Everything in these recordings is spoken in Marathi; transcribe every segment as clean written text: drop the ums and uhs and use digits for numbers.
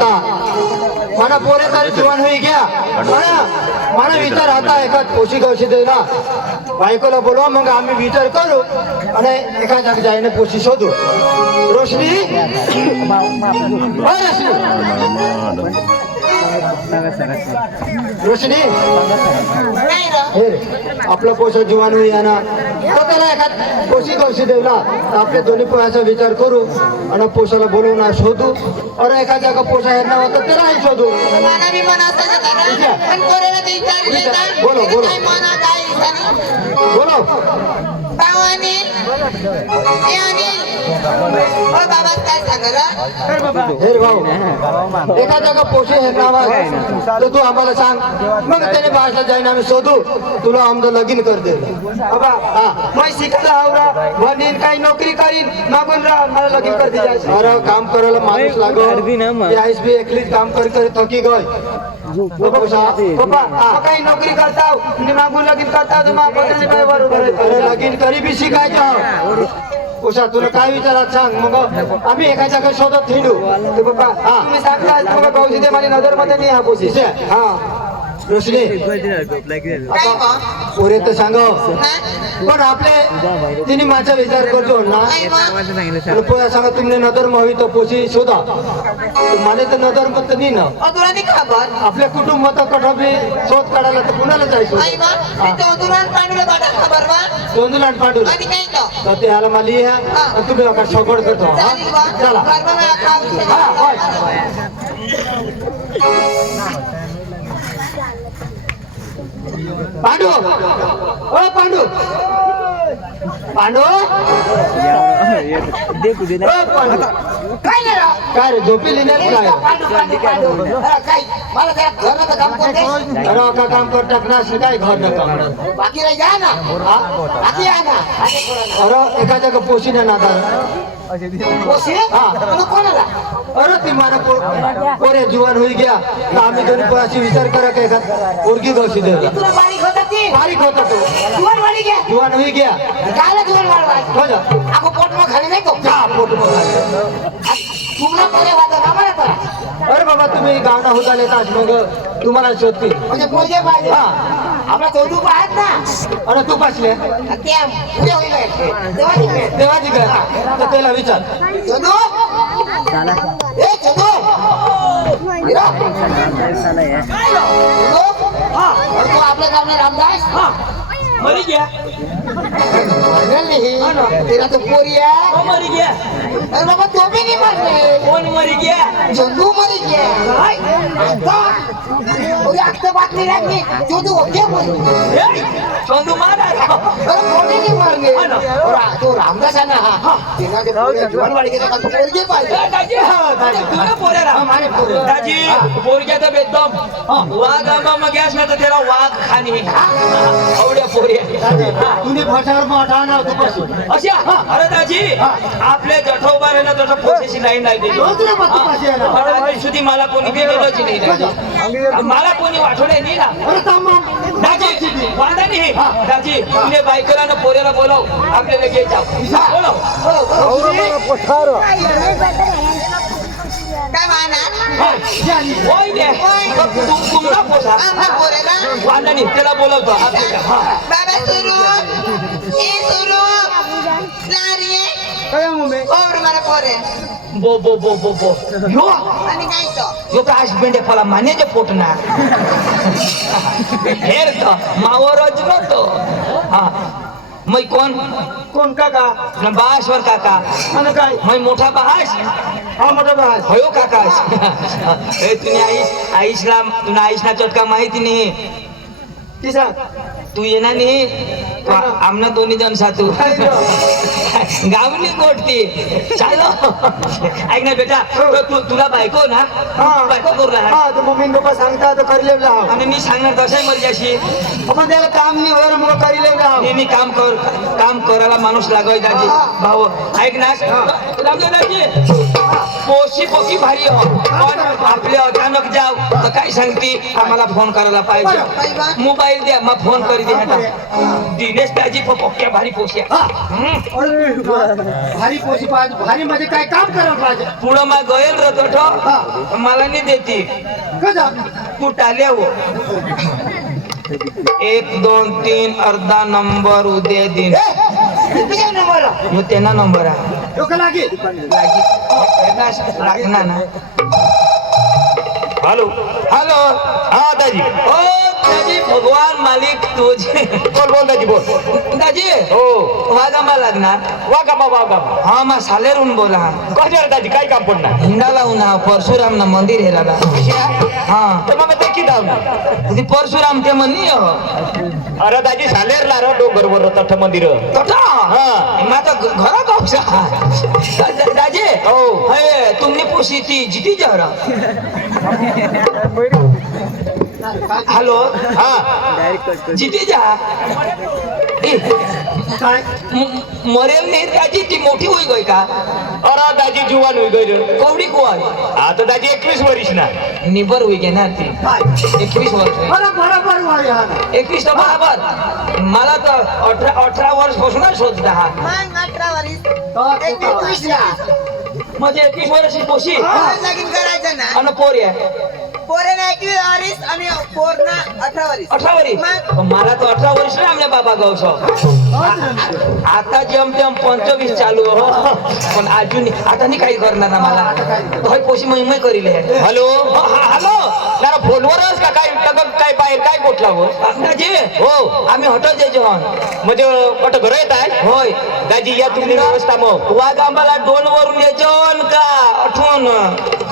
आता मला पोरे तरी जीवन होई गया मला विचार आता एका पोशी गवशी द्यायला बायकोला बोलवा मग आम्ही विचार करू आणि एका जागी जाईने पोशी शोधू रोशनी रोशनी आपला पोषा जीवाणू या ना तो त्याला एका पोशी गवशी देवला आपल्या दोन्ही पोयाचा विचार करू आणि पोषाला बोलवून शोधू और एका जागा पोषा हेरणा होता त्यालाही शोधू बोलो बोलो बोलो हेर भाऊ एका जागा पोषे हेरणावा तर तू आम्हाला सांग मग त्याने भाषा जाईन आम्ही शोधू तुला आमचं लगीन कर दे मैं शिकला आवरा म्हणीन काही नोकरी करीन मागून राहा मला लगीन कर दे अरे काम करायला माणूस लागो आईस बी एकलीच काम कर थकी गय काही नोकरी करता मागून लगीन करता अरे लगीन करी बी शिकायचं उषा तुला काय विचारात सांग मग आम्ही एका जागा शोधत हिंडू बाबा तुम्ही सांगता मग भाऊजी ते माझ्या नजर मध्ये नाही हा पोशी हा रोशनी पोरे तर सांग पण आपले तिने माझा विचार करतो ना पोया सांगा तुमने नजर मोही तर पोशी शोधा मला तर नजर मत नाही ना आपल्या कुटुंबात कठोबी शोध काढायला तर कुणाला जायचं तोंदुलाट पांडू तर ते आला मला लिहा तुम्ही शोकड करतो चला पांडू ओ पांडू पांडू काय रे झोपेली नाही काय काम कर टाकणार काय घर न काम बाकी नाही जा ना अरे एका जागा पोशी ना नादार अरे ती मला पोरे जीवन होई गया तर आम्ही दोन्ही पोराची विचार करा का एखाद पोरगी गवशी दे बारीक होता तो जीवन होई गया अरे बाबा तुम्ही गावना होता लेताच मग तुम्हाला शोधतील आपला चौदू पाहत ना अरे तू पाचले देवाची काय तर त्याला विचार आपल्या गावने रामदास मरी गया तेरा तो पोरी है मरी गया अरे बाबा तो भी नहीं मरने कौन मरी गया चंदू मरी गया आगते बात नहीं रखनी चंदू क्या मरी चंदू मारा अरे कोणी नहीं मरने तो रामदास है ना तेरा जो जवान वाली के तो पोरी के पास दादी तुला पोरे रा हमारे पोरे दादी पोरी के तो एकदम वाघ आंबा गॅस ना तो तेरा वाघ खानी आवड्या पोरी तुम्ही भाषावर मोठा ना तू पासून अशा अरे दाजी आपले जठोबार आहे ना तसं पोशीची लाईन लागली सुधी मला कोणी दिलेलंच नाही मला कोणी वाटवलंय नाही ना दाजी वांदा नाही दाजी तुझे बायकोला ना पोऱ्याला बोलव आपल्याला घे जाऊ बोलव काय माना होय ने तुमचा पोसा वांदा नाही त्याला बोलवतो बाबा सुरू ए सुरू लारी काय मुंबई और मला पोरे बो बो बो बो बो यो आणि काय तो यो का आज बेंडे फला मानेचे पोटना हेर तो मावरच नतो हा मै कोण कोण काका बासवर काका आणि काय मै मोठा बास हा मोठा बास होयो काका ए तुने आईसला तुना आईसना चटका माहिती नाही किसा तू येणार नाही आमना दोन्ही जण सातू गावनी गोठती चालो ऐक ना बेटा तुला बायको ना बायको करू राहा तू मम्मी पप्पा सांगता तर करी आणि मी सांगणार तसंही मर्याशी आपण त्याला काम नाही होणार मग करी मी काम करायला माणूस लागोय दाजी भाऊ ऐक ना दाजी पोष पोशी पोकी भारी हो पण आपले अचानक जाव तर काय सांगते आम्हाला फोन करायला पाहिजे मोबाईल द्या मग फोन करी द्या दिनेश दाजी पोक्या भारी पोशी भारी पोशी पाहिजे भारी मध्ये काय काम करायला पाहिजे पुढं मग गयल रतो मला नाही देते तू टाल्या हो 1 2 3 अर्धा नंबर उद्या दिन मग त्यांना नंबर आहे लागणार ना हॅलो हॅलो हा दाजी ओ दाजी भगवान मालिक तुझे बोल दाजी बोल दाजी हो वागामा लागणार वागा हा मा सालेरून बोला कशाला दाजी काय काम पडणार हिंडाला उन्हा परशुराम ना मंदिर हेराला हा तर मग ते की धाव ती परशुराम ते म्हणली अरे दाजी सालेरला रे डोंगर वर तठ मंदिर हा माझा घरा गावचा दाजी हो हे तुम्ही पोशी ती जिती जहरा हॅलो हा जिती जा मरेल नाही दाजी ती मोठी होई गई का अरे दाजी जुवान होई गई कवडी कोण आता दाजी 21 वर्ष ना निबर होई गे ना ती 21 वर्ष 21 तर बरोबर मला तर 18 वर्ष पासून शोधता हा म्हणजे 21 वर्षी पोशी लगीन करायचं ना आणि पोरी आहे पोरे ना 21 वर्ष आणि पोर ना 18 वर्ष 18 वर्ष मला तर 18 वर्ष ना आमच्या बाबा गावचा आता जमतेम 25 चालू हो पण अजून आता नाही काही करणार ना मला तो पोशी महिमा करील हॅलो हॅलो जरा फोनवरच का काय बाहेर काय गोठला हो दाजी हो आम्ही हॉटेल जायचो म्हणजे कुठं घर येत आहे होय दाजी या तुम्ही व्यवस्था मग वाघ आम्हाला 2 वरून यायचो का आठवून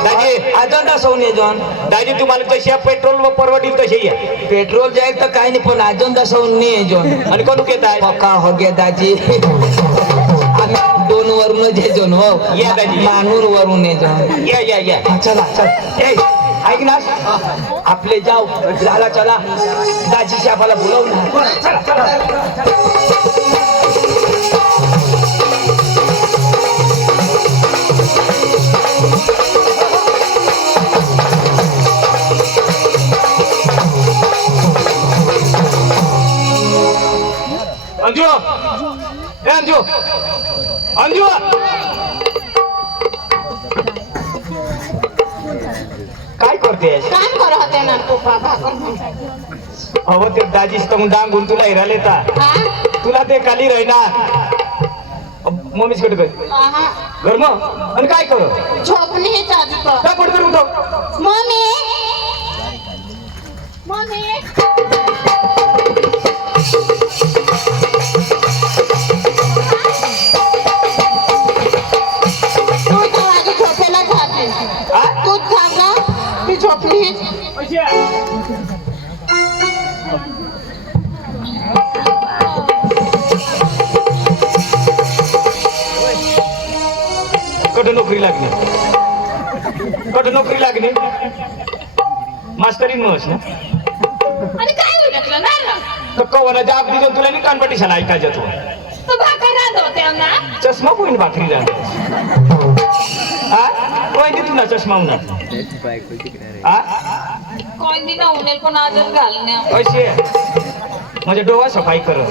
दाजी अजंडा सोन यायचो दाजी तुम्हाला कशी पेट्रोल व परवडील तशी या पेट्रोल जाईल तर काही नाही पण अजंडा सोन नाही यायचो आणि कोण येत आहे पक्का हो गया दाजी आम्ही 2 वरून यायचो हो या दाजी मानूर वरून यायचो या चला चल ऐक ना आपले जाऊ झाला चला दाजी साहेबाला बोलावून चला चला अंजू काय करतेस काम करत होते ना तू बाबा अहो ते दाजीस तर डांगून तुला हिराले येता तुला ते खाली राहणार मम्मीच कडे गई घर मग आणि काय कर झोपली ही चालू कर काय पडतो उठव मम्मी मम्मी तू तर आधी झोपेला जाते तूच सांग ना ती झोपली कुठं नोकरी लागली मास्तरीन मस ना आणि काय म्हटलं ना तर कवाला जाब दिलो तुला नाही कानपटी शाला ऐकायचं तू तू भाकर रांधवते ना चष्मा कोणी भाकरी राहत कोणी तुला चष्मा होणार कोण दिन उन्हेल पण आजच घालण्या कशी म्हणजे डोळा सफाई करत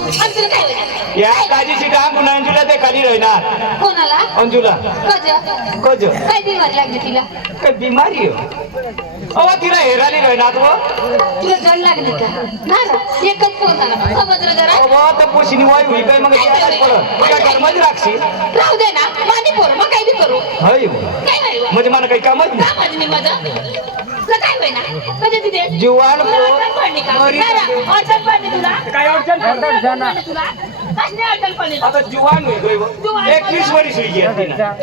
अंजूला काय होईल या दाजीची डांग पुन्हा अंजूला ते खाली राहणार कोणाला अंजूला कज काय बिमारी लागली तिला काय बिमारी अहो तिला हेराली राहणार तुला जड लागली का ना एकच फोन झाला समजलं जरा अहो तर पोशिनी वाई होई काय मग यायलाच पडत तुला घरमध्ये राखशी राहू दे ना माझी पोर मग काय बी करू हय काय नाही म्हणजे मला काही कामच नाही कामाची नाही माझं तुला काय होय ना म्हणजे तिथे जीवान अडचण पडली का अडचण पडली तुला काय अडचण तुला कसली अडचण पडली आता जुवान होई जुवान 21 वर्ष होई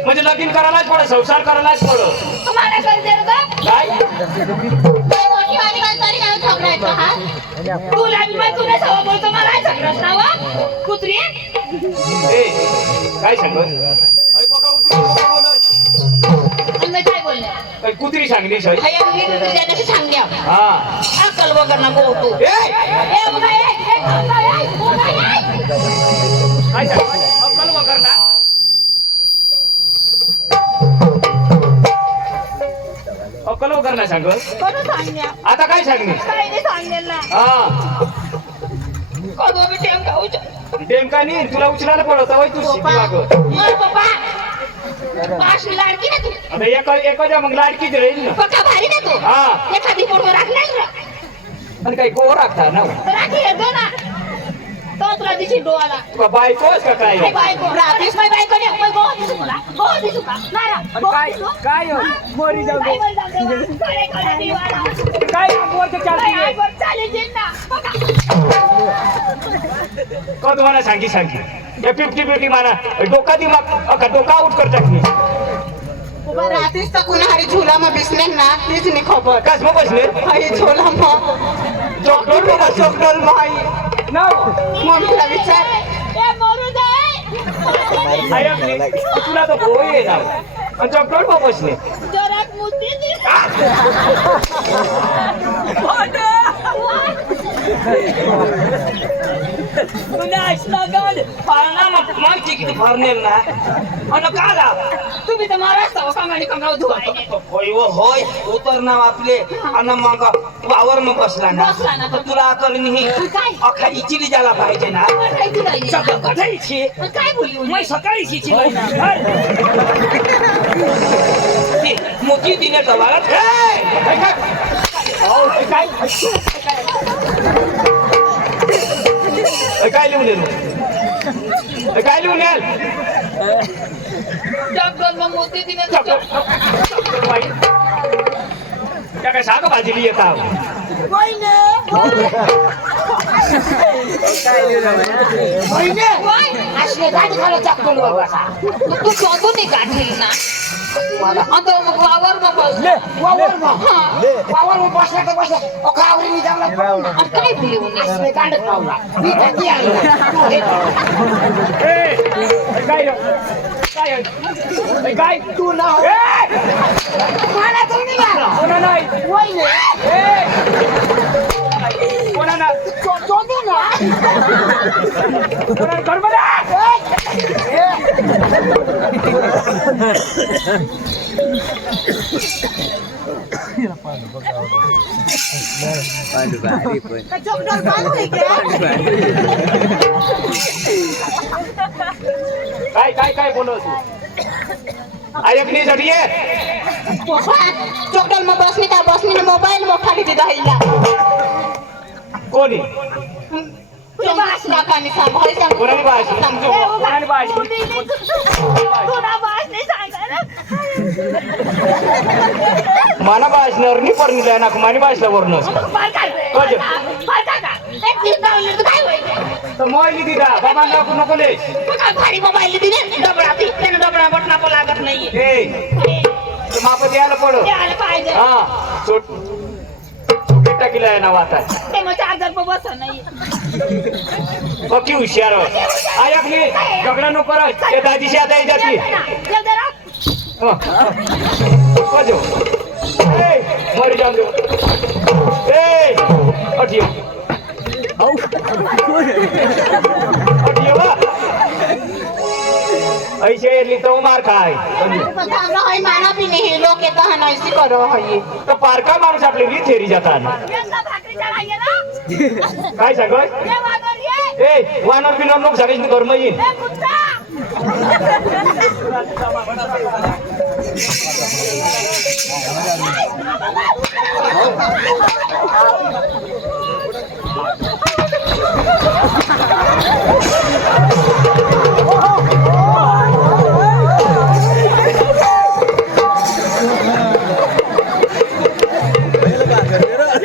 म्हणजे लगीन करायलाच पडत संसार करायलाच पडत तुम्हाला करते का काय काय मोठी वाली काय तरी काय झगडायचं हा तुला बी माहिती तुला सवय बोलतो मला झगडत नावा कुत्री ए काय सांगत आणि मी काय बोलले काय कुत्री सांगली सर हाय मी कुत्री जाण्याचं सांगल्या हा अक्कल वगैरे ना बोलतो ए ए उभा ए काय सांग अक्कल वगैरे ना लवकर नाही सांग कोण सांगण्या आता काय सांगणे काय नाही सांगेल ना हा कधी मी टेम खाऊ नेमका नाही तुला उचलायला पडत होय तू शिकली वागं. पप्पा पाशी लाडकी ना तू आता एका मग लाडकीच राहील ना पक्का भारी ना तू हा एखादी फोटो राखणार आणि काही गोर राखता ना राखी येतो ना तो तुला दिशी डोळाला तुका बायकोच का काय काय बायको रात्रीच माझी बायको नाही होय गो दिसू तुला गो दिसू का नाही गो काय दिसू काय हो? मोरी जाऊ दे. काय जाऊ दे करे करे दिवाळा काय बोलतो चालती काय वर चालेल जे ना का तुम्हाला सांगी या 50-50 माना डोका दिमाग का डोका आउट कर टाकली उभा राहतीस तर कुणाहारी झुला मग बिसले ना तीच नाही खबर कस मग बसले आई झोला मग चोकडोल माई मम्मीला विचार ए मरू दे तुला तर भोय आहे ना आणि चॉकलेट मग बसले जोरात मुती दे मग तिकीट भरनेल ना आणि का ला तुम्ही तर महाराष्ट्र कामाने कमराव धुवायले होय व होय उतर ना आपले आणि मग वावर मग बसला ना बसला ना. तर तुला अकल नाही काय? अखाली चिली जाला पाहिजे ना काय धुवायले सगळं कठायची काय बोलू मग सकाळी शिची मोठी दिने टवाळत काय लिहून येईल काय लिहून येईल डॉक्टर मोती दिने त्या काय साग भाजीली येता असले गाडी खाला चक्कल तू शोधून नाही काढली ना आता मग वावर मग बसले वावर मग बसला तर बसला खावरी जावला काय बोलू नये असले गाडी खावला मी कधी आलो काय तू ना मला तुम्ही मारा कोणा नाही कोणा ना चोदू ना कोणा गडबड चोकडोल बांधू काय काय काय बोलत ऐकण्यासाठी ये चोकडोल मग बसनी का बसनी मोबाईल मग खाली दिला हिला कोणी काकाने सांभाळ कोणाने भाषण कोणाने भाषण माना भाषणावर नाही परमिला ना मानी भाषणावर तर मोबाईल दिला बाबा नको नको ले भारी मोबाईल दिले डबडा त्यानं डबडा बटना पण लागत नाही माप द्यायला पडो आलं पाहिजे हा चोट टाकीला आहे ना वाता ते मग चार्जर पण बस नाही पक्की हुशार ऐकली झगडा नको करा ते दाजीशी आता जाती बजो मरी जाऊ अटियो ऐसे एरली तो मार खाय माना भी नहीं लोग के कहा ऐसी करो है तो पारका माणूस आपले री थेरी जातात काय सांगोय ए वानर बिनर लोक सांगायचे घर मध्ये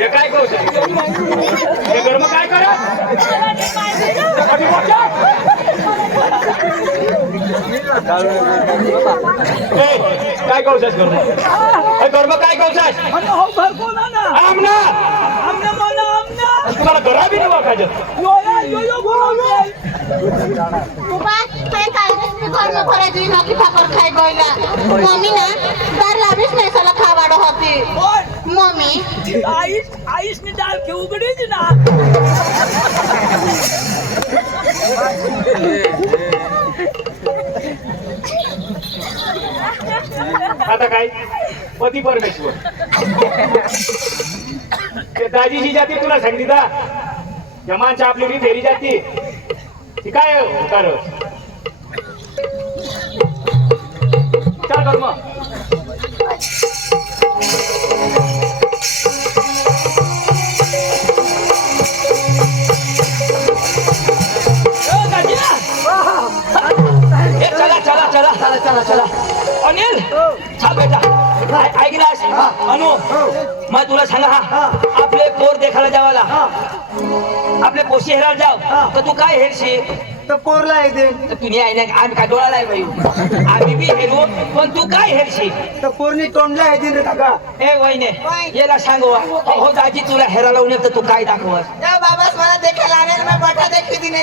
काय करू हे गरम काय करा काय कौशास गरम काय कौशास आमना तुम्हाला घरा बी नवा खायचं मम्मी ना दार लावीच नाही सला खावाड होती मम्मी आईसने दाल के उघडीच ना आता काय पती परमेश्वर ते दाजीची जाती तुला सांगितली का जमानच्या आपली री फेरी जाती ती काय होणार चल कर मग चला चला चला चला चला चला अनिल चल बेटा ऐक ना अनु मैं तुला सांगा हा आपले पोर देखायला जावाला आपले पोशी हेरायला जाव तर तू काय हेरशी तर पोरला येते तर तुम्ही आहे ना आम्ही काय डोळा नाही बाई आम्ही बी हेरू पण तू काय हेरशी तर पोरनी तोंडला येते रे काका ए वहिने याला सांगू हो दाजी तुला हेरा लावून तर तू काय दाखवस त्या बाबास मला देखायला आले ना बटा देखी दिने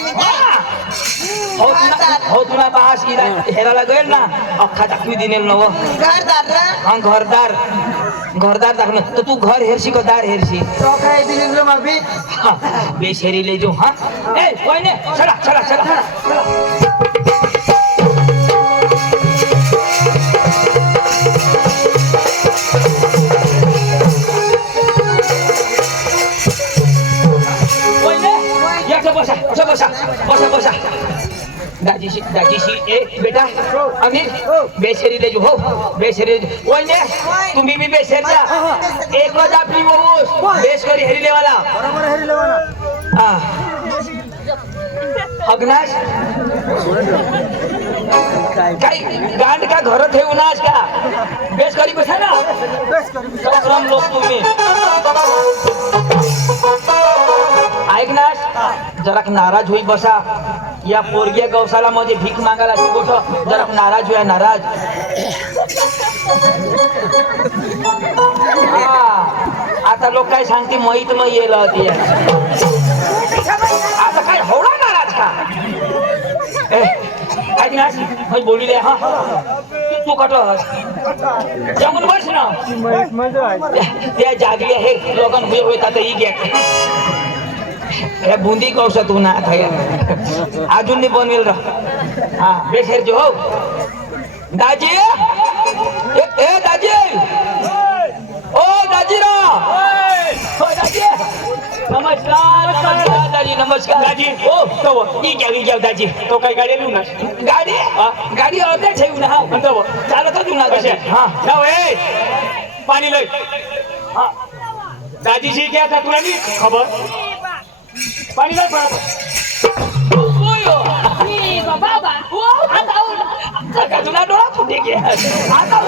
हो तुला पास की हेराला गेल ना अख्खा दाखवी दिनेल नव घरदार रे हा घरदार घरदार दाखवणं तर तू घर हेरशी का दार हेरशी तो काय दिने रे मग बेशेरी ले जो हाँ ए वहिने चला चला चला बसा बसा बसा बसा बसा दाजीशी ए बेटा अनिल बेशेरी ले जो हो बेशेरी वहिने तुम्ही बी बेशेर जा एकच आपली वोस बेश करी हेरी लेवाला बरोबर हेरी लेवाना हा अग्नाश काही गांड का घर ठेवू नाश का बेश करी बसा ना सक्रम लोक तुम्ही ऐक ना जरा नाराज होई बसा या पोरग्या गौशाला मध्ये भीक मागायला गोठ जरा नाराज होया नाराज आता लोक काय सांगते माहित मग येल होती आता काय होणार नाराज का ऐक ना बोली दे हा तू कट जमून बस ना त्या जागली हे लोकांना हुए हुए आता ही घ्या बुंदी कौशा तू ना खाया अजून नाही बनवेल रा हा बेशेर जो हो दाजी ए दाजी ओ दाजीरा हो दाजी नमस्कार दाजी नमस्कार दाजी ओ तो ई घ्या दाजी तो काय गाडी लिहू ना गाडी गाडी अर्ध्या ठेवू ना हा म्हणतो चालत तू ना कशा हा जाऊ ए पाणी लय हा दाजीची क्या था तुला नाही खबर पाणी लय बाबा आता तुला डोळा फुटे घे आता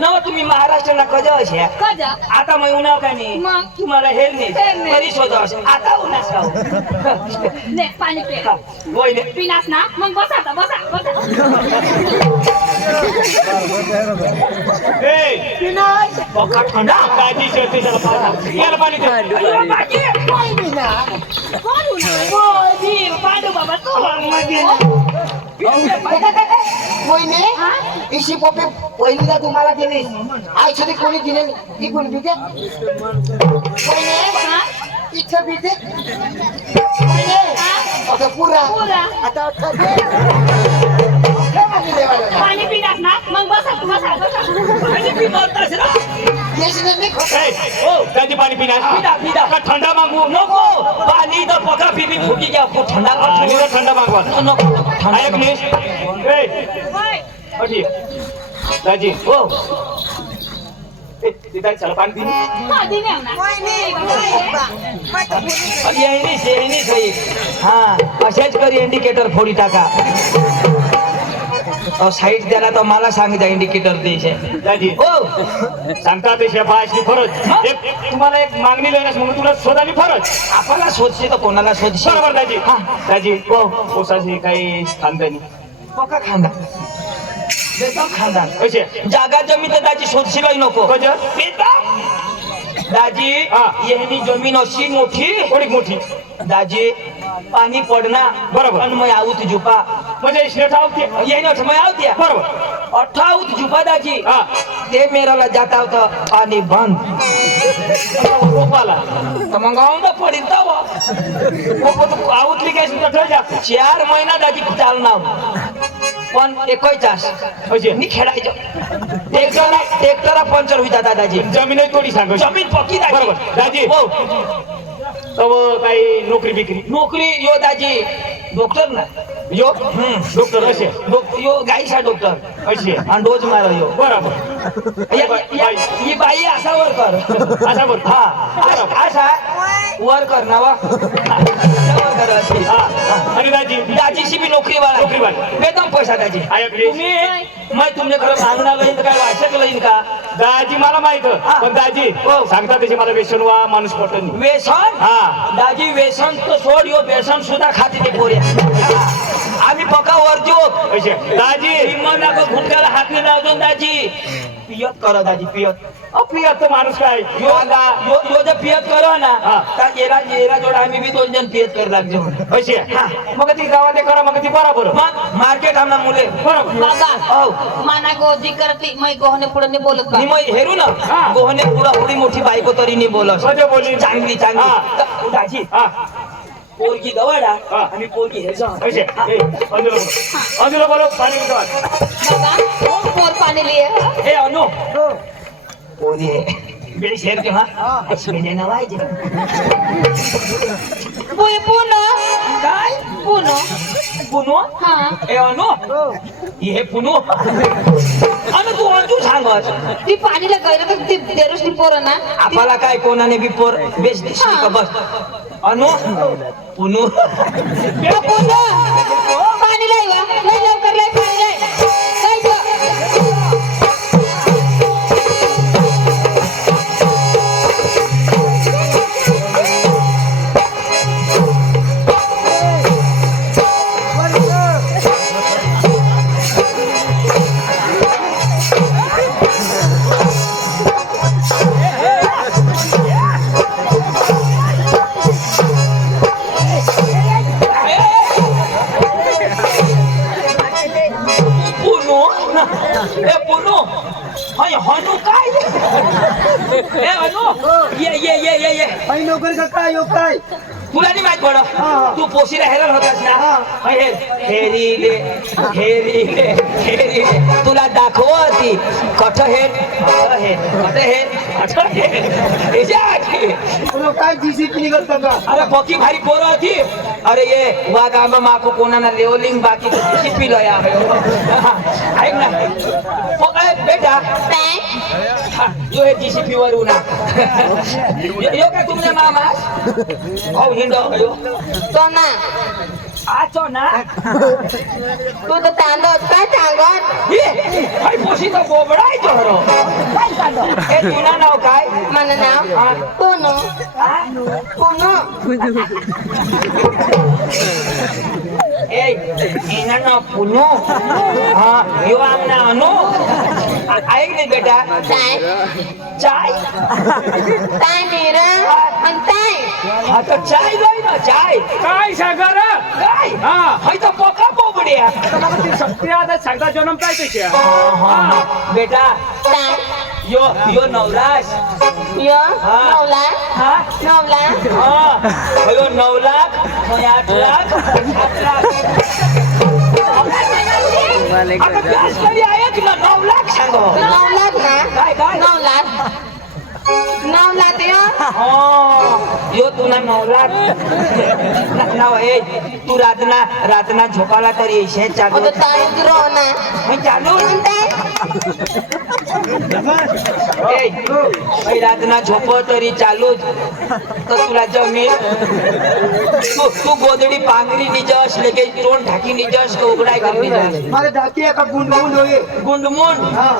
नव तुम्ही महाराष्ट्राला कजा असे आता मग उन्हाव का नाही तुम्हाला हेर नाही तरी शोधा आता उन्हास का पाणी वय पिनास ना मग बसा बसा बघा थंडा दाजी शर्ती याला पाणी पांडू बाबा तो कोणी इशी पप्पे पहिलीला तुम्हाला दिली आयसाठी कोणी दिले ती कोणी बिते इच्छा बिते आता पुरा आता पाणी पिणार ना मग बसा पाणी पिणार दाजी पाणी पिणार थंडा मागू नको पाणी तर पका पिपी फुटी घ्या थंडा थंडा मागवा नको एक मिनिट दाजी हो चला पाणी हा अशाच करी इंडिकेटर फोडी टाका साईड द्याला तर मला सांग द्या इंडिकेटर द्यायचे दाजी हो सांगता ते शेफाशी फरज तुम्हाला एक मागणी लेण्यास म्हणून तुला शोधाली फरज आपल्याला शोधशी तर कोणाला शोधशी बरोबर दाजी हा दाजी हो ओसाशी काही खानदानी पक्का खानदान बेता खानदान कसे जागा जमीन तर दाजी शोधशीलही नको बेता दाजी येहनी जमीन अशी मोठी थोडी मोठी दाजी पाणी पडना बरोबर आणि मग आऊत झुपा म्हणजे येईन मैं आवत्या बरोबर 28 झुपा दाजी हा ते मेराला जाता होता पाणी बंद रोपाला तर मग आऊन पडील तवा आवतली काय सुद्धा 4 महिना दाजी चालणार पण एकच तास अशे मी खेळायचो ट्रॅक्टर पंक्चर होता दादाजी जमीन थोडी सांग जमीन पक्की दाजी बरोबर दाजी हो तव काही नोकरी बिकरी नोकरी यो दाजी डॉक्टर ना यो डॉक्टर असे यो गाईचा डॉक्टर असे आणि डोज मारो यो बरोबर ही बाई असा वर कर असा बर हा असा वर कर ना वा आणि दाजी दाजीशी बी नोकरी वाला बेदम पैसा दाजी ऐकली? तुम्ही मग तुमच्या घरात मागणार येईल काय वाचक येईल का दाजी मला माहित पण दाजी हो. सांगता तशी मला व्यसन वा माणूस पटन व्यसन हा. दाजी व्यसन तर सोड यो व्यसन सुद्धा खाते ते पोऱ्या आम्ही पक्का वरतो असे दाजी मला घुटक्याला हात नाही लावतो दाजी पियत करा दाजी पियत पियत माणूस काय यो यो जर पियत करो ना हा. तर येरा जोड आम्ही बी 2 जण पियत कर लागतो असे मग ती गावात करा मग ती बरोबर मग मार्केट आमना मुले बरोबर बाबा हो माना गोजी करती मै गोहने पुढे नाही बोलत का नि मग हेरू ना हा. गोहने पुढा पुढी मोठी बायको तरी नाही बोलत कधी बोलली? चांगली हा. चांगली तर दाजी हा पोरगी दवाडा हा. आणि पोरगी हे जा असे अंजुला बोलो पाणी घेतो बाबा पोर पाणी लिए हे अनु पोरी हे बेश हेर के हा अश्विनी नवायचे पुय पुनो काय पुनो पुनू हा हे अनु हे पुनू अनु तू अंजू सांगत ती पाणीला गैर तर ती देरुस ती पोर ना आपल्याला काय कोणाने बी पोर बेश दिसली का बस अनु पुनू पुनो पाणी लायवा लय लवकर लय पाणी लाय काय गं? पुनू हे पुनू हाय हनु काय हे अनु ये आई नोकर का काय यो काय तुला नाही माहित पड तू पोशीला हेरल होतास ना हेरी तुला दाखवती कठ हेर काय डिसिप्लिन करता का अरे पकी भारी पोर होती अरे ये वा गांब माको कोणाला लेवलिंग बाकी शिपी लया ऐक ना बेटा काय जो हे जीसीपी वरून यो काय तुमचा मामा भाऊ हिंडो तो ना आचो ना तू तर तांदत काय सांगत काय पोशी तो बोबडाय तो हरो काय सांगतो हे तुला नाव काय मन नाव पुनो पुनो ए इना नाव पुनो हा यो आमना अनु ऐक नाही बेटा काय चाय काय नेरा आणि काय हा तर चाय जाई ना चाय काय सागर काय हा हाय तो पका बोबड्या शक्ती आता सांगता जन्म काय त्याच्या बेटा काय यो नवलास यो हा. 9 लाख हा 9 लाख हा यो 9 लाख 8 लाख 7 लाख आता जास्त कधी ऐक ना 9 लाख सांगो 9 लाख ना काय काय 9 लाख 9 लाख यो यो तुला 9 लाख नाव ए तू रातना झोपाला तरी हे चालू तो तारीख रो ना मी चालू ए भाई रातना झोप तरी चालूच तर तुला जमेल तू गोदडी पांगरी निजस लेके तोंड ढाकी निजस तो उघडाय कर निजस मला ढाकी का गुंडमुंड होय गुंडमुंड हा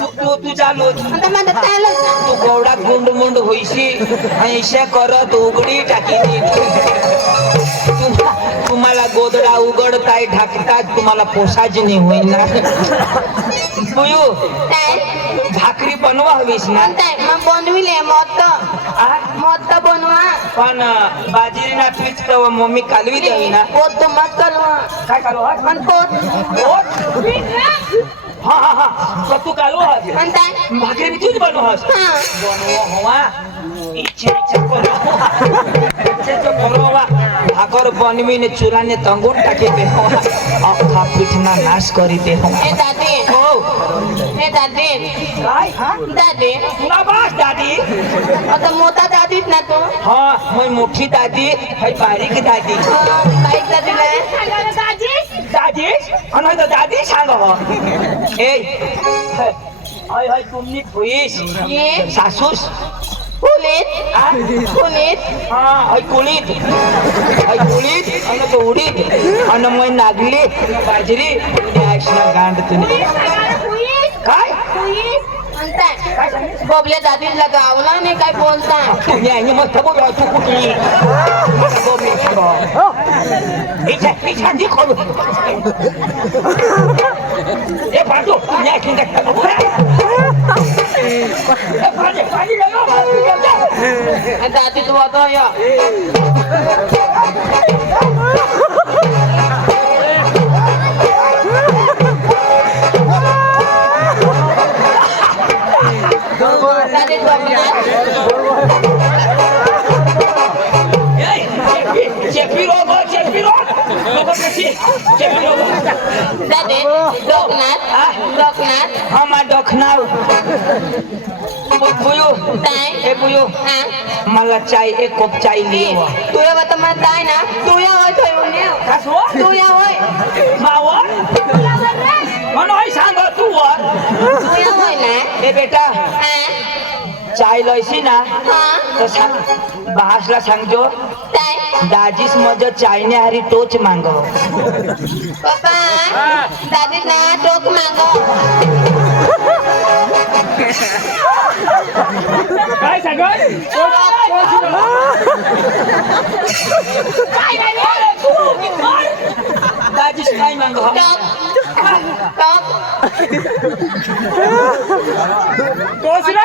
तू चालूच आता माझं चालत तू गवडात गुंडमुंड होईशी ऐशा करत उघडी टाकी तुम्हाला गोदडा उघडताय ढाकतात तुम्हाला पोसायची नाही होईल ना तुयू काय भाकरी बनवा हवीस ना म्हणताय मग बनविले मत मत बनवा पण बाजरी ना पीठ तर मम्मी कालवी द्यावी ना पोत तो मत कलवा काय कालू हा आणि पोत हा तर तू कालू हा म्हणताय भाकरी मी तूच बनवस हा बनवा हवा इच्छा करो इच्छा करो हवा भाकर बनवीने चुलाने तंगून टाकी दे अख्खा पिठना नाश करी दे ए दादी हो ए दादी काय हा दादी तुला बास दादी आता मोठा दादीच ना तू हा मैं मोठी दादी है बारीक दादी बाईक दादी ना दादी आणि तो दादी सांग हो ए हाय हाय तुम्ही खुईस ये सासूस कुलीत हा कुलीत हा हाय कुलीत आणि तो उडीत आणि मैं नागली बाजरी आयसना गांड तुम्ही काय बबल्या दादीला गावला नाही काय बोलता तुम्ही आणि मस्त बोलवा तू कुठली इच्छा खोल ए पाडतो तुम्ही ऐकून दादी तू आता या दादी तू दादी लोकनाथ हमा दखनाव बुयो ताई ए बुयो हा मला चाय एक कप चाय लियो तू या बता मला ताई ना तू या होय तो कसो तू या होय मावर मन होय सांग तू वर तू या होय ना ए बेटा हा चाय लयसी ना हा तर सांग बासला सांगजो ताई दाजीस मज चायने हारी टोच मांगो पप्पा दादी ना टोक मागो काय सांग दाजीस काय मांगो टोक तोच ना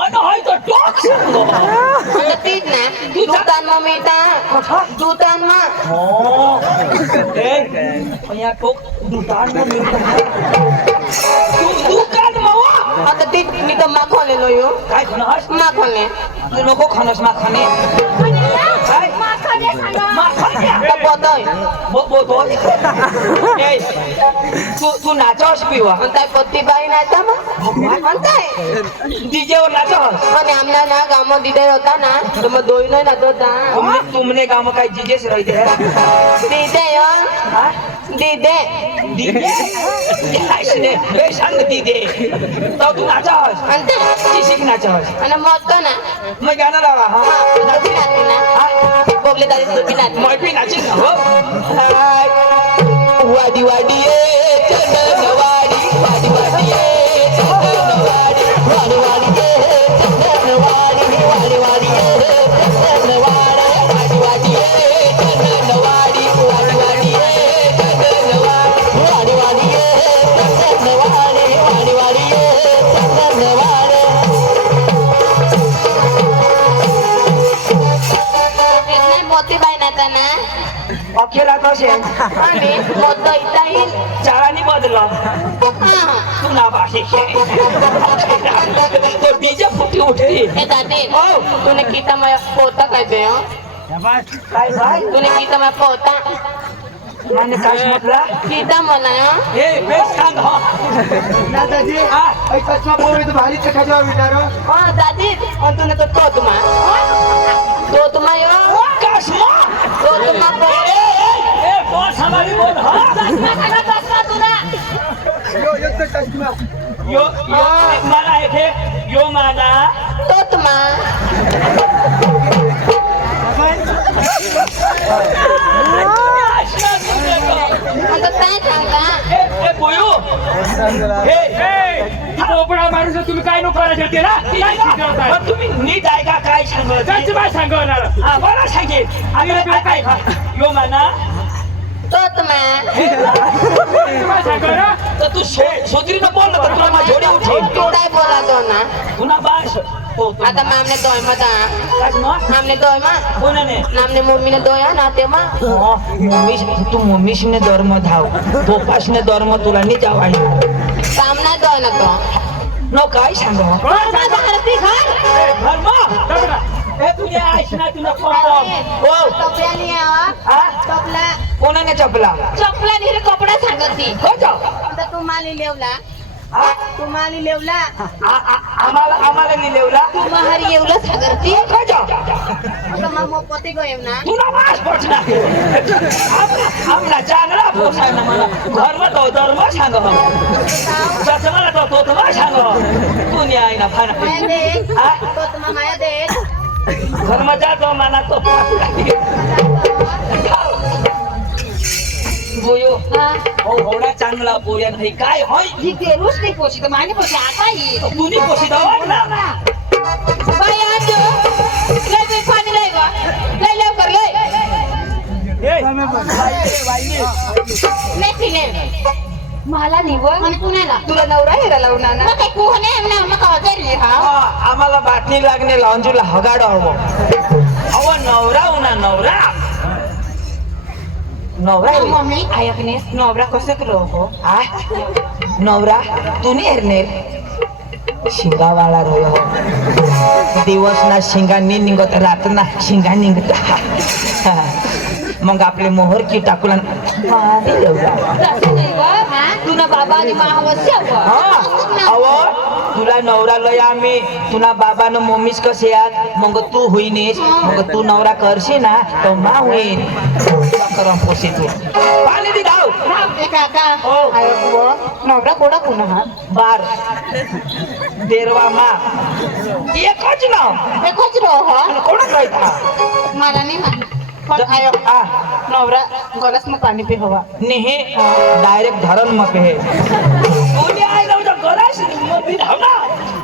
अन होय तो टोक सांगो तीच ना दुकान में मिळता दुकान में हो ए અહીંયા ટોક દુકાનમાં મિલતા દુકાન માં વા आता ती मी तर माखो लेलो यो काय खनस माखो ले तू नको खनस मा खने काय मा खने तर पतोय बो बो ए तू नाचस पिवा आणि काय पत्ती बाई नाचा मग म्हणताय डीजे वर नाचस आणि आमना ना गाव दिदे होता ना तर मग दोई नाही नाचत होता तुमने गाव में काय जीजेस रहते हैं दिदे यो हां दिदे दीदे ऐसने ए सांग दीदे तो तू नाचस आणि ते शिशिक नाचस आणि मत ना मैं गाना लावा हां तुझी नाचते ना बोबले दादी तुझी नाचते मैं भी नाचिस हो वाडी वाडी ए चंदन वाडी वाडी वाडी ए चंदन वाडी वाडी वाडी ए चंदन वाडी वाडी वाडी ए चंदन वाडी वाडी वाडी ए चंदन वाडी वाडी वाडी ए चंदन वाडी वाडी वाडी ए चंदन वाडी वाडी वाडी ए चंदन वाडी नाही मोती बाई नाचा ना अखेर आता शेण आणि मोत इथं येईल चाळानी बदला हा तुला बाशी तो डीजे फुटी उठली ए दादी ओ तूने कीता मैं पोता काय बे हो काय भाई तूने कीता मैं पोता माने काय म्हटला कीता म्हणा ए बेस सांग हा दादाजी चष्मा बोलवे तो भारी चखा जेव्हा विचारो हा दादी आणि तूने तो तुम्हा यो कसमा तो तुम्हा ए कोण सांभाळी बोल हा यो तो चष्मा यो मला इथे यो माना तो तुम्हा आता काय सांगा ए बोयो पोपडा माणूस तुम्ही काय नको करायचं ते ना काय शिकवताय? पण तुम्ही नीट ऐका काय सांगत त्यांची काय सांगणार हा बरं सांगेल आपल्याला काय यो माना तो तुम्हा काय सांगणार तर तू सोदरीनं बोल ना तर तुला माझी जोडी उठेल तू काय बोला तो ना पुन्हा बास हो आता मामने दोय मा दा कसमा नामने दोय मा कोणाने नामने मुर्मीने दोया ना ते मा तू मम्मीशने धर्म धाव पोपाशने धर्म तुला नाही जाव आणि सामना दोय ना तो न काय सांग भारती घर धर्म हे तुझ्या आईशना तुला कोणता हो कपड्या नाही आवा हा कपला कोणाने चपला चपला नाही रे कपडा सांगत ती हो जाऊ आता तू माली लेवला हा तू माली लेवला आम्हाला निलेवला तू महारी येवला सांगत ती हो जाऊ आता मग पती गो येव ना तुला वास पटला आमला चांगला पोसाय ना मला घरमा तो धर्म सांग सचमाला तो तोतमा सांग तू नी आहे ना फाना माया दे हा तो तुम्हा माया दे घरमा जातो माना तो बोयो हा हो होडा चांगला बोया नाही काय होय ही ते रोज नाही पोशी तर माने पोशी आता ही तुनी पोशी दवा ना बाई आज लय बे पाणी लय बा लय लवकर लय नाही पिले मला निवड आणि कुणाला तुला नवरा हेरा लावणार ना काय कोण आहे ना मग काय हा आम्हाला बाटली लागणे लावून हगाड अव नवरा उना नवरा नवरा मम्मी ऐकणे नवरा कसं करो हो आ नवरा तू नाही हरनेर शिंगावाळा रोय दिवस ना शिंगा नी निघत रात ना शिंगा निघत मग आपले मोहर की टाकूला तुला बाबा आणि महावस्य अव तुला नवरा लय आम्ही तुला बाबानं मम्मीच कसे आहात मग तू होईनीस मग तू नवरा करशील ना तर मा होईन करम पोशी तू पाणी दी धाव काका हो नवरा कोणा पुन्हा बार देरवा मा एकच नाव एकच रो हो कोणच राहता मला नाही माहित पण आयो नवरा गलास में पाणी पे हवा नेहे डायरेक्ट धरण मग हे कोणी आहे ना उद्या गरास मग बी धाव ना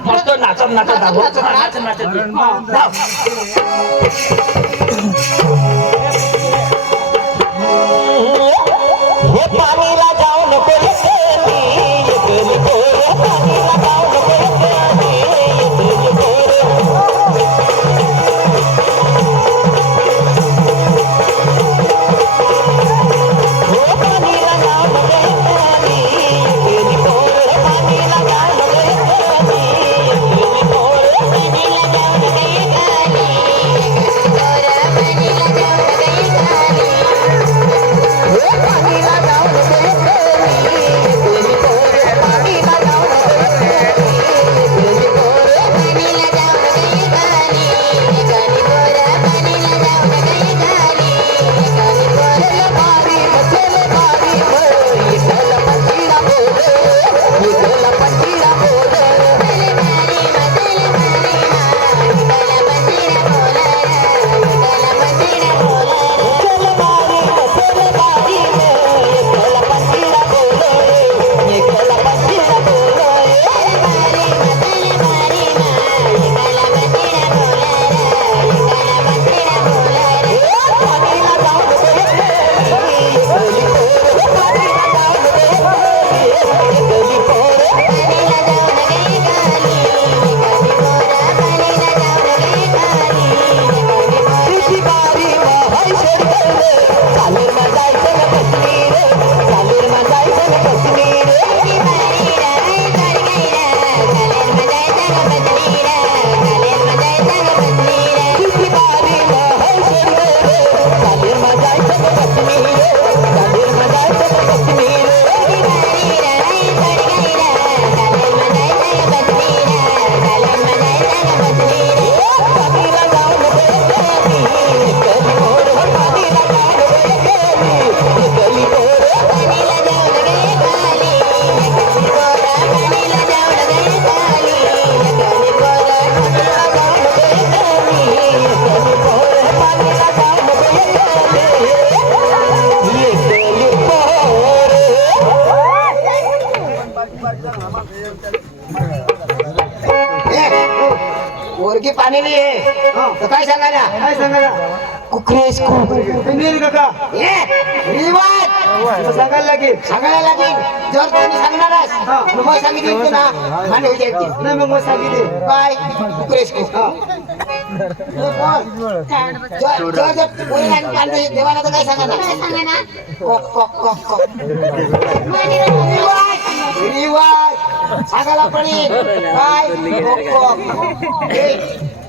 मस्त नाचत नाचत धाव नाचत नाचत धाव हे पाणीला जाऊ नको पाणीला जाऊ पोरगी पाणी नाही आहे तर काय सांगा ना काय सांगा कुकरेस खूप नाही काका रिवाज सांगायला लागेल सांगायला लागेल जर तुम्ही सांगणारच मग सांगितलं की ना मान्य होईल नाही मग सांगितले काय कुकरेस खूप देवाला तर काय सांगा ना सांगा ना कॉक कॉक कॉक कॉक रिवाज सांगायला पडेल काय कॉक कॉक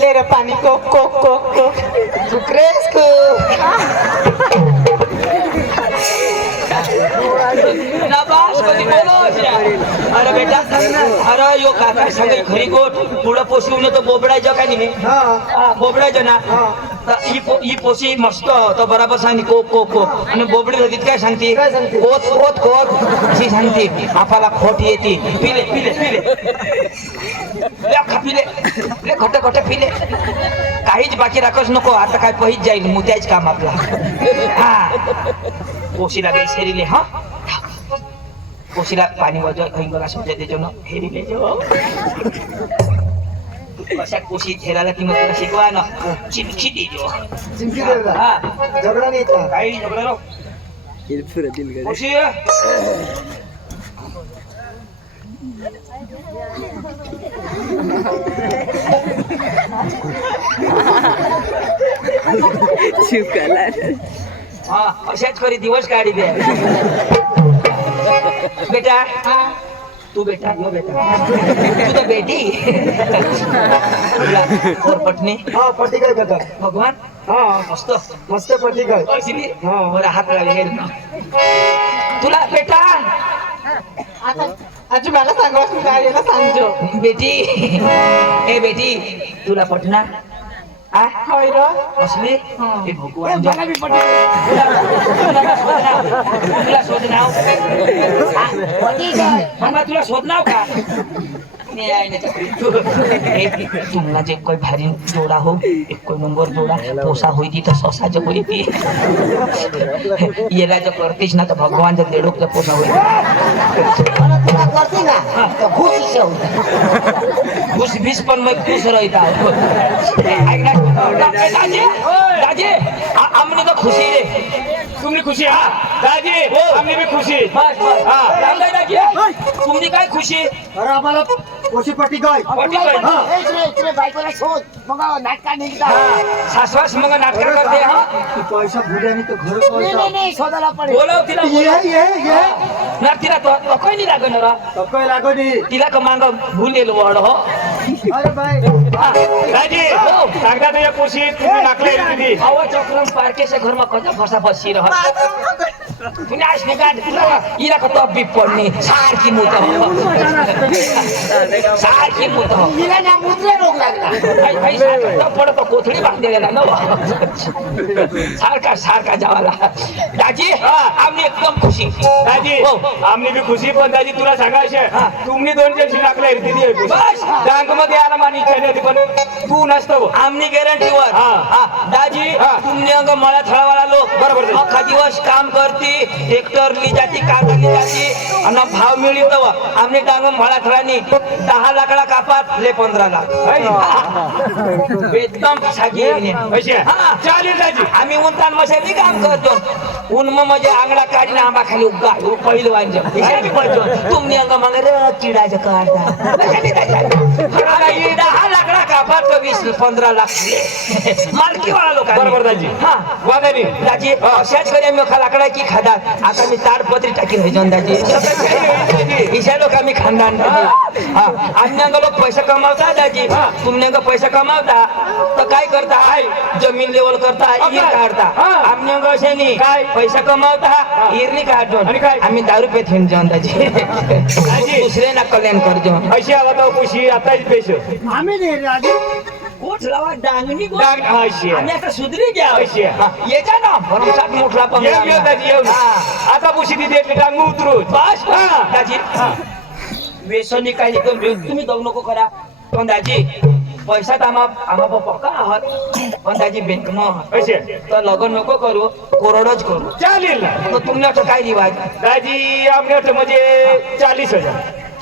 ले रे पाणी कोक कोक कोक कोक सुक्रेस को नाबास कधी बोलो अरे बेटा अरे यो काका सांगे घरी गोट पुढं पोशी उन्हे तो बोबडायचं काय नाही बोबडायचं ना ही पोशी मस्त तो बराबर सांगते कोक कोक कोक आणि बोबडी होती काय सांगते कोत कोत कोत अशी सांगते आपल्याला खोट येते पिले पिले पिले पिले ले खोटे खोटे पिले काहीच बाकी राखच नको आता काय पहिज जाईल मुद्याच काम आपला हा पोशीला काही शेरीले हा पोशीला पाणी वाजवा काही बघा समजा त्याच्यानं हेरीले कशा पोशी ठेराला ती मग तुला शिकवा ना चिमची देतो चिमकी देतो हा झगडा नाही येत काही झगडा नो पोशी हा अशाच करी दिवस काढी दे बेटा तू बेटा यो बेटा तू तो बेटी और पत्नी हा पटी काय करतात भगवान हा मस्त मस्त पटी काय अशी बरं हात लागेल तुला बेटा आजी मला सांगा काय याला सांगजो बेटी ए बेटी तुला पटना होय रो असली हे भगवान तुला शोधनाव तुला शोधनाव का तुम्हाला जे कोई भारी जोडा हो एक कोई नंबर जोडा पोसा होई ती तर ससा जो होई ती येला जो करतेच ना तर भगवान जर देडोक तर पोसा होई तुला करते ना तर खुश घुस बीस पण मग खुश रहता दादी हमने तो खुशी रे तुम्ही खुशी हा दाजी आम्ही बी खुशी बस बस दादी तुम्ही काय खुशी अरे आम्हाला पोशी पटी काय पटी काय? इकडे बायकोला शोध मग नाटका निघता सासवास मग नाटक करते हा पैसा भुड्याने तर घर नाही शोधायला पडेल बोलव तिला ये ना तिला तो काही नाही लागणार काय लागोनी तिला का मांग भुलेल वड हो अरे बाय दाजी सांगता तुझ्या खुशी तुम्ही नाकले दिदी अव चक्रम पार्केच्या घरमा कसा फसा बसी रह तुने आज निकाल इला का तो अभी पडणे सारखी मुत सारखी मुत हिला ना मुद्रे रोग लागला काही सारखा पडतो कोथळी बांधलेला ना सारखा सारखा जावाला दाजी आम्ही एकदम खुशी दाजी आम्ही बी खुशी पण दाजी तुला सांगायचे तुम्ही दोन जणशी नाकले दिदी बस बँक मध्ये आला मानी इच्छा होती पण तू नसतो आमनी गॅरंटीवर दाजी तुमने अंग मळा थळावाला लोक बरोबर. अख्खा दिवस काम करती ट्रॅक्टर ली जाती काका ली जाती आणि भाव मिळी तवा आमने डांग मळा थळानी 10 लाकडा कापात ले 15 लाख एकदम सागी पैसे चालेल दाजी आम्ही उंतान मशाली काम करतो उन म्हणजे आंगडा काढीन आंबा खाली उगा पहिलं वांज तुमने अंग मग किडाचं काढता 10 लाकडा कापात 20-15 लाख मालकी वाला लोक बरोबर दाजी हा वादानी दाजी अशाच करे मी लाकडा की खातात आता मी ताडपत्री टाकीन हे जाऊन दाजी इशा लोक आम्ही खानदान अन्य लोक पैसा कमावता दाजी तुमने पैसा कमावता तर काय करता जमीन लेवल करता हिर काढता आम्ही असे नाही काय पैसा कमावता हिरनी काढतो आणि काय आम्ही दारू पे थेंब जाऊन दाजी दुसरे ना कल्याण करतो अशी आवाज खुशी आता पैसे आम्ही नाही राजी कोट लावा डांगणी डांग अशी आम्ही आता सुधरी घ्या अशी याच्या ना भरमसाठ मोठला पण येऊ दाजी येऊ आता खुशी दिदी એટલે डांग उतरू बस दाजी व्यसनी काही तुम्ही जाऊ नको करा पण दाजी पैसा तर आम्हा पक्का आहात पण दाजी बँक मग पैसे तर लग्न नको करू कोरडच करू चालेल ना तर तुमने काय रिवाज दाजी आमने म्हणजे 40,000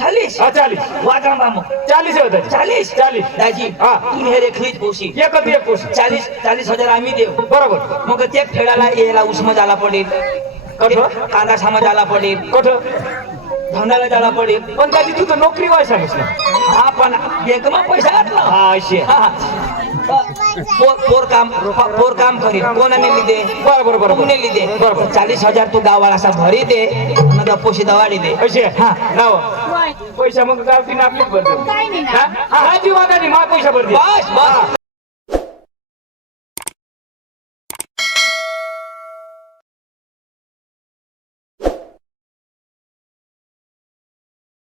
40 हा 40 वाजवा मग 40 होत 40 दाजी तुम्ही हे रेखलीच पोशी एकच एक खुशी 40,000 आम्ही देऊ बरोबर मग ते फेडायला यायला उस्म झाला पडेल कांदा सामा झाला पडेल कुठं धंद्याला जायला पडेल पण दाजी तू तर नोकरी वाय सांगिस ना हा पण बँकमा पैसा घातला हा अशी पोर काम करील कोणाने लिदे बरोबर बरोबर तुमने लिदे बरोबर 40,000 तू गावाला असा भरी दे न पोशी दवाडी दे अशी हा नाव काय? पैसा मग गावठी नापलीच भरतो काय नाही ना. हा जीवादानी मा पैसा भरते बस बस